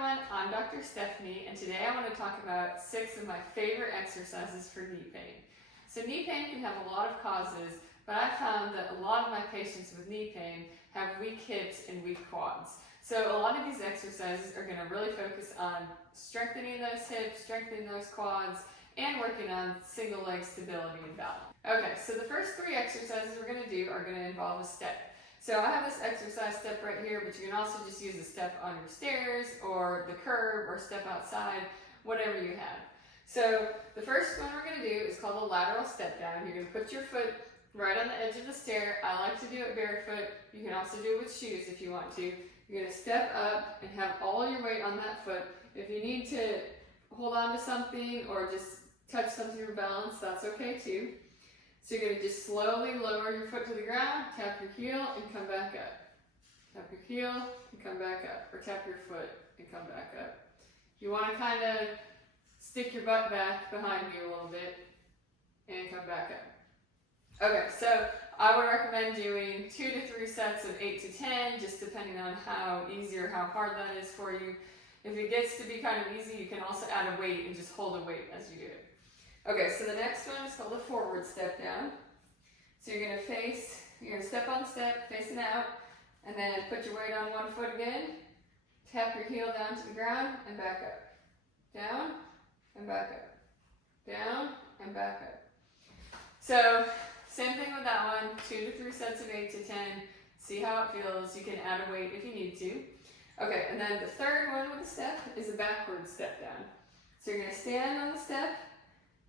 everyone, I'm Dr. Stephanie, and today I want to talk about 6 of my favorite exercises for knee pain. So knee pain can have a lot of causes, but I've found that a lot of my patients with knee pain have weak hips and weak quads. So a lot of these exercises are going to really focus on strengthening those hips, strengthening those quads, and working on single leg stability and balance. Okay, so the first 3 exercises we're going to do are going to involve a step. So I have this exercise step right here, but you can also just use a step on your stairs or the curb or step outside, whatever you have. So the first one we're going to do is called a lateral step down. You're going to put your foot right on the edge of the stair. I like to do it barefoot. You can also do it with shoes if you want to. You're going to step up and have all your weight on that foot. If you need to hold on to something or just touch something for balance, that's okay too. So you're going to just slowly lower your foot to the ground, tap your heel, and come back up. Tap your heel and come back up, or tap your foot and come back up. You want to kind of stick your butt back behind you a little bit and come back up. Okay, so I would recommend doing 2 to 3 sets of 8 to 10, just depending on how easy or how hard that is for you. If it gets to be kind of easy, you can also add a weight and just hold a weight as you do it. Okay, so the next one is called a forward step down. So you're going to step on the step, facing out, and then put your weight on one foot again, tap your heel down to the ground, and back up. Down, and back up. Down, and back up. So, same thing with that one, 2 to 3 sets of 8 to 10. See how it feels. You can add a weight if you need to. Okay, and then the third one with the step is a backward step down. So you're going to stand on the step,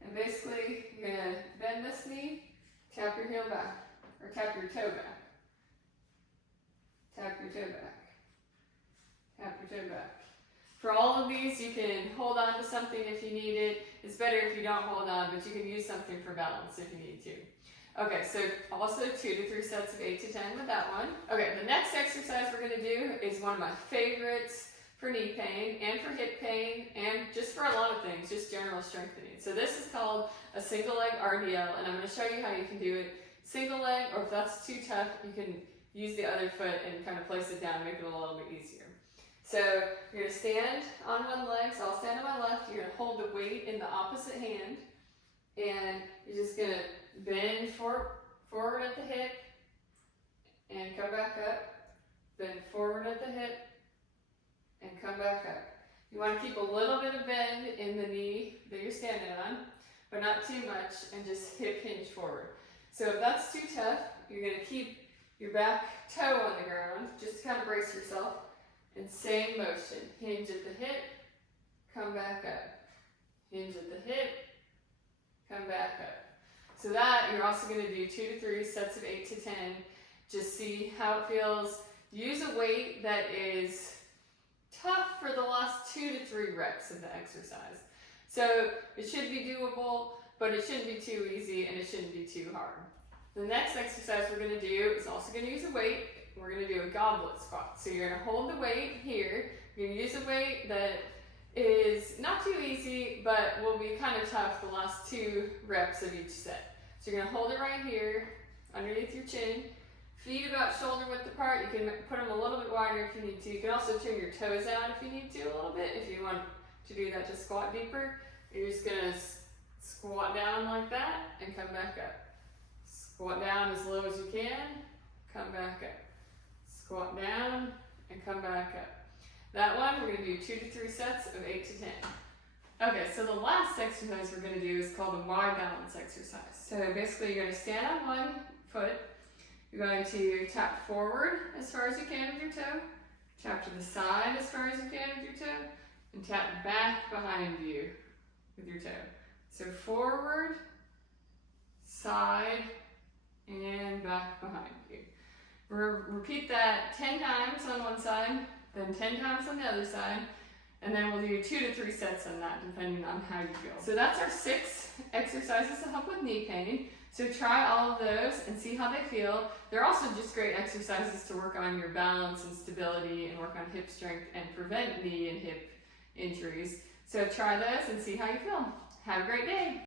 and basically, you're going to bend this knee, tap your heel back, or tap your toe back. Tap your toe back. Tap your toe back. For all of these, you can hold on to something if you need it. It's better if you don't hold on, but you can use something for balance if you need to. Okay, so also 2 to 3 sets of 8 to 10 with that one. Okay, the next exercise we're going to do is one of my favorites for knee pain and for hip pain and just for a lot of things, just general strengthening. So this is called a single leg RDL, and I'm going to show you how you can do it single leg, or if that's too tough, you can use the other foot and kind of place it down, make it a little bit easier. So you're going to stand on one leg, so I'll stand on my left, you're going to hold the weight in the opposite hand, and you're just going to bend forward at the hip, and come back up, bend forward at the hip, and come back up. You want to keep a little bit of bend in the knee that you're standing on, but not too much, and just hip hinge forward. So if that's too tough, you're going to keep your back toe on the ground, just to kind of brace yourself, and same motion. Hinge at the hip, come back up. Hinge at the hip, come back up. So that, you're also going to do 2 to 3 sets of 8 to 10. Just see how it feels. Use a weight that is tough for the last 2 to 3 reps of the exercise. So it should be doable, but it shouldn't be too easy and it shouldn't be too hard. The next exercise we're going to do is also going to use a weight. We're going to do a goblet squat. So you're going to hold the weight here. You're going to use a weight that is not too easy, but will be kind of tough the last 2 reps of each set. So you're going to hold it right here underneath your chin. Feet about shoulder width apart. You can put them a little bit wider if you need to. You can also turn your toes out if you need to a little bit, if you want to do that to squat deeper. You're just going to squat down like that and come back up. Squat down as low as you can, come back up. Squat down and come back up. That one, we're going to do 2 to 3 sets of 8 to 10. Okay, so the last exercise we're going to do is called the Y balance exercise. So basically you're going to stand on one foot. You're going to tap forward as far as you can with your toe, tap to the side as far as you can with your toe, and tap back behind you with your toe. So forward, side, and back behind you. Repeat that 10 times on one side, then 10 times on the other side, and then we'll do 2 to 3 sets on that depending on how you feel. So that's our 6 exercises to help with knee pain. So try all of those and see how they feel. They're also just great exercises to work on your balance and stability and work on hip strength and prevent knee and hip injuries. So try those and see how you feel. Have a great day.